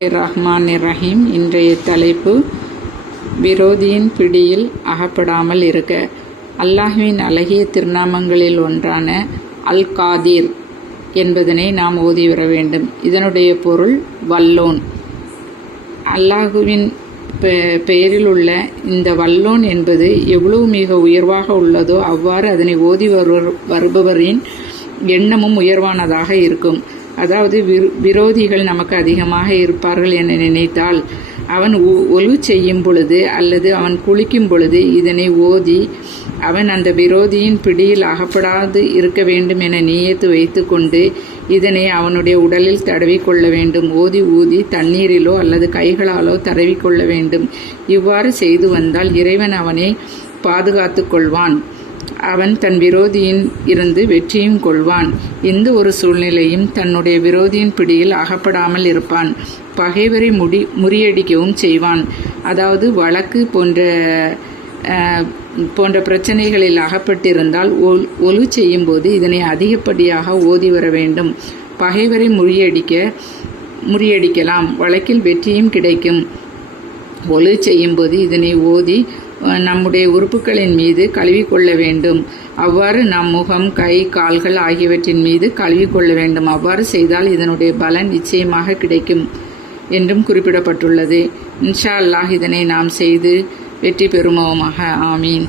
ரஹ்மான் ரஹீம் இன்றைய தலைப்பு விரோதியின் பிடியில் அகப்படாமல் இருக்க. அல்லாஹ்வின் அழகிய திருநாமங்களில் ஒன்றான அல் காதீர் என்பதனை நாம் ஓதி வர வேண்டும். இதனுடைய பொருள் வல்லோன். அல்லாஹுவின் பெயரில் உள்ள இந்த வல்லோன் என்பது எவ்வளவு மிக உயர்வாக உள்ளதோ அவ்வாறு அதனை ஓதி வருபவரின் எண்ணமும் உயர்வானதாக இருக்கும். அதாவது விரு விரோதிகள் நமக்கு அதிகமாக இருப்பார்கள் என நினைத்தால் அவன் ஒ- ஒலு செய்யும் பொழுது அல்லது அவன் குளிக்கும் பொழுது இதனை ஓதி அவன் அந்த விரோதியின் பிடியில் அகப்படாது இருக்க வேண்டும் என நியத்து வைத்துக்கொண்டு இதனை அவனுடைய உடலில் தடவிக்கொள்ள வேண்டும். ஓதி ஊதி தண்ணீரிலோ அல்லது கைகளாலோ தடவிக்கொள்ள வேண்டும். இவ்வாறு செய்து வந்தால் இறைவன் அவனை பாதுகாத்து கொள்வான் அவன் தன் விரோதியின் இருந்து வெற்றியும் கொள்வான். எந்த ஒரு சூழ்நிலையும் தன்னுடைய விரோதியின் பிடியில் அகப்படாமல் இருப்பான். பகைவரை முடி முறியடிக்கவும் செய்வான். அதாவது வழக்கு போன்ற அஹ், போன்ற பிரச்சனைகளில் அகப்பட்டிருந்தால் ஒல் ஒலு செய்யும்போது இதனை அதிகப்படியாக ஓதி வர வேண்டும். பகைவரை முறியடிக்க முறியடிக்கலாம். வழக்கில் வெற்றியும் கிடைக்கும். ஒலு செய்யும்போது இதனை ஓதி நம்முடைய உறுப்புகளின் மீது கழுவிக்கொள்ள வேண்டும். அவ்வாறு நம் முகம் கை கால்கள் ஆகியவற்றின் மீது கழுவிக்கொள்ள வேண்டும். அவ்வாறு செய்தால் இதனுடைய பலன் நிச்சயமாக கிடைக்கும் என்றும் குறிப்பிடப்பட்டுள்ளது. இன்ஷா அல்லாஹ் இதனை நாம் செய்து வெற்றி பெறுமோமாக ஆமீன்.